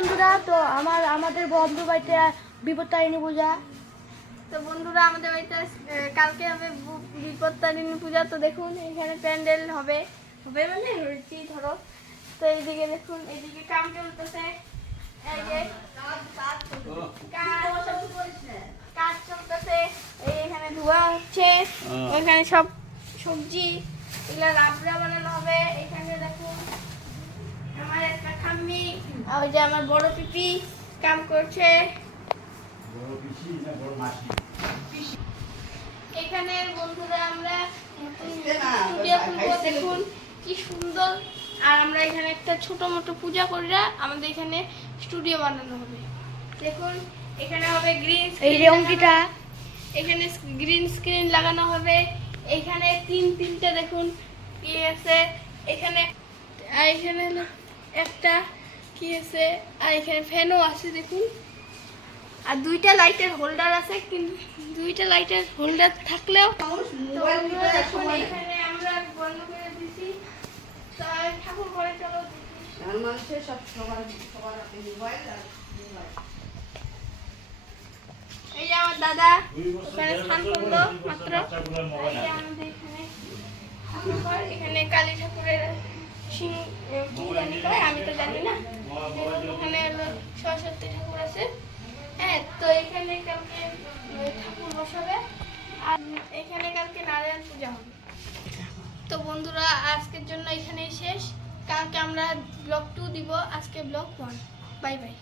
বন্ধুরা, তো আমাদের বন্ধু বাড়িতে বিপত্তারিণী পূজা। তো বন্ধুরা, আমাদের বাড়িতে কালকে হবে বিপত্তারিণী পূজা। তো দেখুন এখানে প্যান্ডেল হবে হবে মানে হয়েছি ধরো। তো এইদিকে দেখুন, এইদিকে কাম চলতেছে, এই যে কাজ চলতেছে, এইখানে ধোয়া হচ্ছে, ওইখানে সব সবজি এগুলা লাবড়া বানানো হবে। এখানে দেখুন আমার একটা খাম্মি, আর ওই যে আমার বড় পিপি কাম করছে। এখানে বন্ধুরা আমরা স্টুডিও খুলবো, দেখুন কি সুন্দর। আর আমরা এখানে একটা ছোট মোটো পূজা করিরা আমাদের এখানে স্টুডিও বানানো হবে। দেখুন এখানে হবে গ্রিন এখানে গ্রিন স্ক্রিন লাগানো হবে। এখানে তিনটা দেখুন কি আছে, এখানে এখানে হলো একটা কি আছে, আর এখানে ফ্যানও আছে দেখুন। আর দুইটা লাইটের হোল্ডার আছে, কিন্তু দুইটা লাইটের হোল্ডার থাকলেও এখানে আমরা বন্ধ করে দিছি। ঠাকুর ঘরে চলো, এই যে আমার দাদা ওখানে স্নান করলো মাত্র। আমাদের এখানে ঠাকুর ঘর, এখানে কালী ঠাকুরের কি জানি কয়, আমি তো জানি না। ওখানে সরস্বতী ঠাকুর আছে। হ্যাঁ, তো এখানে কালকে ঠাকুর বসাবে, আর এখানে কালকে নারায়ণ পূজা হবে। তো বন্ধুরা, আজকের জন্য এখানেই শেষ। কালকে আমরা ব্লগ 2 দিব, আজকে ব্লগ 1। Bye bye.